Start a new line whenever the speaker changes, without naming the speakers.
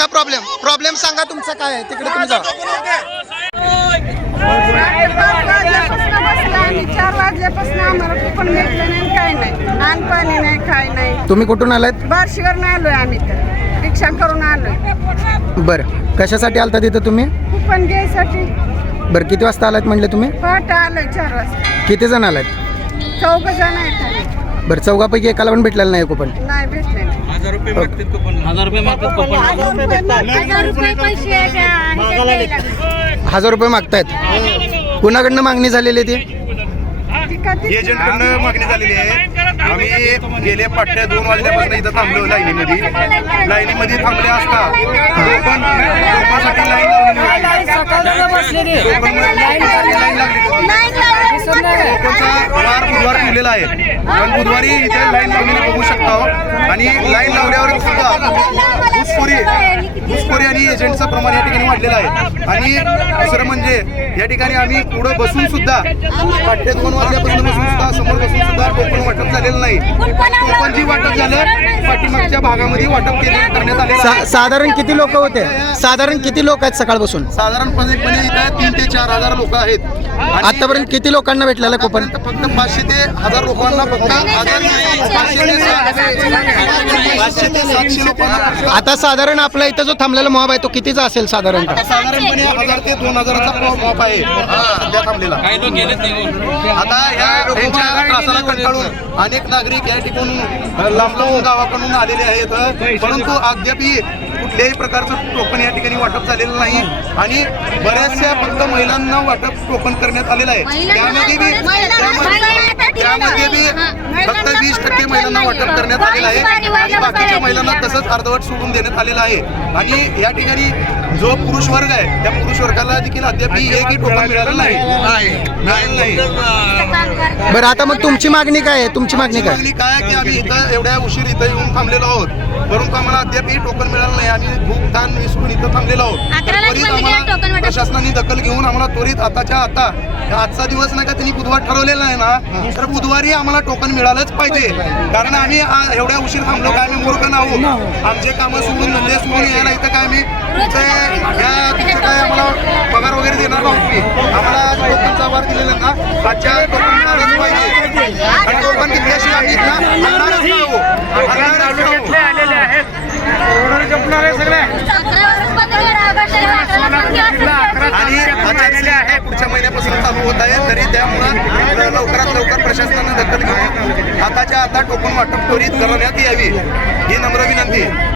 सांगा प्रॉब्लेम सांगा तुमचा काय आहे तिकडे तुम्ही जा.
4 वाजल्यापासून आम्हाला कुपन भेटलं नाही, काय नाही, अन्न पाणी नाही, काय नाही.
तुम्ही कुठून आलात?
बार्शीवरून आलोय आम्ही, तर रिक्षा करून आलोय.
बरं, कशासाठी आलता तिथं तुम्ही?
कुपन घ्यायसाठी.
बरं, किती वाजता आलात म्हणले तुम्ही?
पहाटे आलोय 4 वाजता.
किती जण आलात?
4 जण आहेत.
बरं, चौघापैकी एकाला पण भेटलेलं नाही कुपन?
नाही भेटले.
1000 रुपये मागतात कुपन. 1000 रुपये मागतात कुपन.
1000 रुपये पैसे
1000 रुपये मागतायत. कुणाकडनं मागणी झालेली आहे ती?
एजंटकडनं मागणी झालेली आहे. आम्ही गेले पाट्या 2 वाजल्यापासून इथं थांबलो लाईनीमध्ये थांबले असता लोकांसाठी लाईन लावलेली वार बुधवार ठेवलेला आहे. पण बुधवारी इथे लाईन लावलेली बघू शकता. आणि लाईन लावल्यावर सुद्धा घुसखोरी आणि एजंटचं प्रमाण या ठिकाणी वाढलेलं आहे. आणि दुसरं म्हणजे या ठिकाणी आम्ही पुढं बसून सुद्धा पाट्या 2 वाजल्यापासून बसून सुद्धा समोर बसून सुद्धा टोकन वाटप झालेलं नाही. टोकन जी वाटप झालं पाठीमागच्या भागामध्ये वाटप करण्यात आलेलं.
साधारण किती लोक होते? साधारण किती लोक आहेत सकाळपासून?
साधारणपणे इथं 3 ते 4 हजार लोक आहेत.
आतापर्यंत किती लोकांना भेटलेलं कुपन?
फक्त 500 ते 1000 लोकांना फक्त 500 ते 700 लोकांना.
आता साधारण आपला इथं जो थांबलेला मॉब आहे तो कितीचा असेल साधारणतः?
साधारणपणे 1000 ते 2000चा मॉप आहे सध्या थांबलेला.
काही लोक गेलेत नाही.
आता यांच्या त्रासाला कंटाळून अनेक नागरिक या ठिकाणून लांब गावाकडून आलेले आहेत. परंतु अद्यापही कुठल्याही प्रकारचं टोकन या ठिकाणी वाटप झालेलं नाही. आणि बऱ्याचशा फक्त महिलांना वाटप टोकन करण्यात आलेलं आहे. त्यामध्ये बी फक्त 20% महिलांना वाटप करण्यात आलेलं आहे. आणि बाकीच्या महिलांना तसंच अर्धवट सोडून देण्यात आलेलं आहे. आणि या ठिकाणी जो पुरुष वर्ग आहे त्या पुरुष वर्गाला देखील अद्याप एकही टोकन मिळालं नाही.
बरं, आता मग तुमची मागणी काय आहे? तुमची मागणी काय?
मागणी काय की आम्ही इथं एवढ्या उशीर इथं येऊन थांबलेलो आहोत, परंतु आम्हाला अद्यापही टोकन मिळालं नाही. आम्ही भूक ताण विसरून इथं थांबलेलो आहोत. त्वरित आम्हाला प्रशासनाने दखल घेऊन आम्हाला त्वरित आताच्या आता आजचा दिवस नाही का त्यांनी बुधवार ठरवलेला आहे ना, तर बुधवारी आम्हाला टोकन मिळालंच पाहिजे. कारण आम्ही एवढ्या उशीर थांबलो काय आम्ही मूर्ख नाहू. आमचे कामं सोडून धंदे सोडून यायला इथं काय आम्ही काय आम्हाला पगार वगैरे देणार नव्हतो मी. आम्हाला टोकनचा वार दिलेला ना, आजच्या टोकन मिळालंच पाहिजे. आणि टोकन घेतल्याशिवाय आम्ही इथं हलणारच नाहू. आणि पुढच्या महिन्यापासून चालू होत आहे. तरी त्यामुळं लवकरात लवकर प्रशासनाने दखल घेऊन आताच्या आता टोकन वाटप त्वरित करण्यात यावी ही नम्र विनंती.